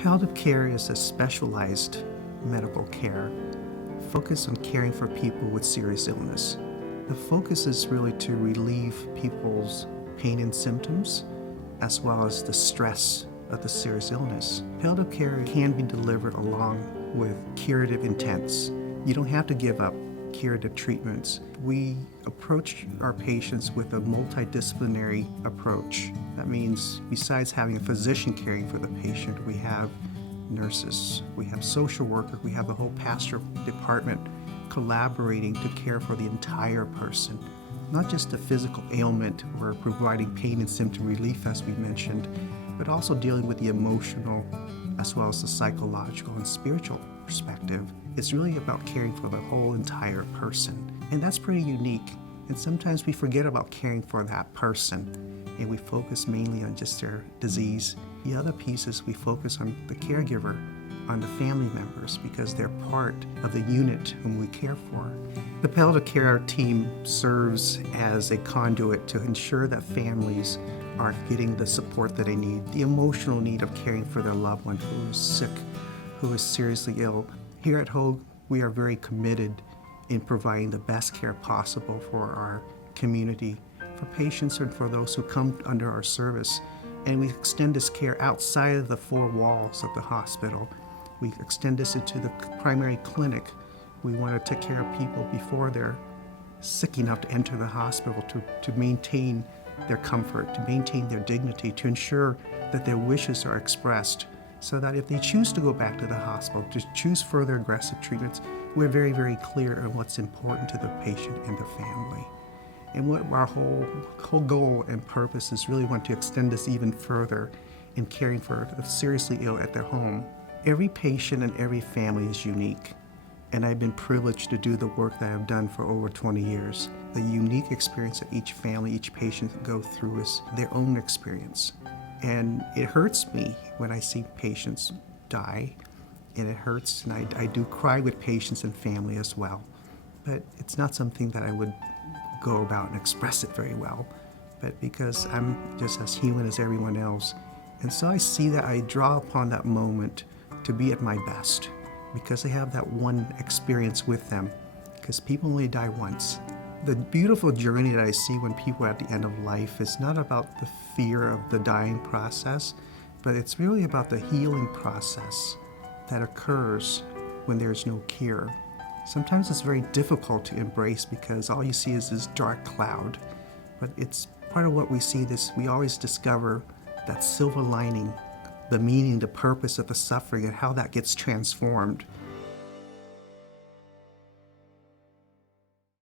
Palliative care is a specialized medical care focused on caring for people with serious illness. The focus is really to relieve people's pain and symptoms, as well as the stress of the serious illness. Palliative care can be delivered along with curative intents. You don't have to give up curative treatments. We approach our patients with a multidisciplinary approach. That means besides having a physician caring for the patient, we have nurses, we have social workers, we have the whole pastoral department collaborating to care for the entire person, not just the physical ailment or providing pain and symptom relief as we mentioned, but also dealing with the emotional as well as the psychological and spiritual perspective. It's really about caring for the whole entire person. And that's pretty unique. And sometimes we forget about caring for that person and we focus mainly on just their disease. The other piece is we focus on the caregiver, on the family members, because they're part of the unit whom we care for. The palliative care team serves as a conduit to ensure that families are getting the support that they need, the emotional need of caring for their loved one who is sick, who is seriously ill. Here at Hoag, we are very committed in providing the best care possible for our community, for patients and for those who come under our service. And we extend this care outside of the four walls of the hospital. We extend this into the primary clinic. We want to take care of people before they're sick enough to enter the hospital to maintain their comfort, to maintain their dignity, to ensure that their wishes are expressed, so that if they choose to go back to the hospital, to choose further aggressive treatments, we're very, very clear on what's important to the patient and the family. And what our whole goal and purpose is really want to extend this even further in caring for the seriously ill at their home. Every patient and every family is unique, and I've been privileged to do the work that I've done for over 20 years. The unique experience that each family, each patient go through is their own experience. And it hurts me when I see patients die, and it hurts, and I do cry with patients and family as well. But it's not something that I would go about and express it very well, but because I'm just as human as everyone else. And so I see that I draw upon that moment to be at my best, because I have that one experience with them, because people only die once. The beautiful journey that I see when people are at the end of life is not about the fear of the dying process, but it's really about the healing process that occurs when there's no cure. Sometimes it's very difficult to embrace because all you see is this dark cloud, but it's part of what we see. We always discover that silver lining, the meaning, the purpose of the suffering, and how that gets transformed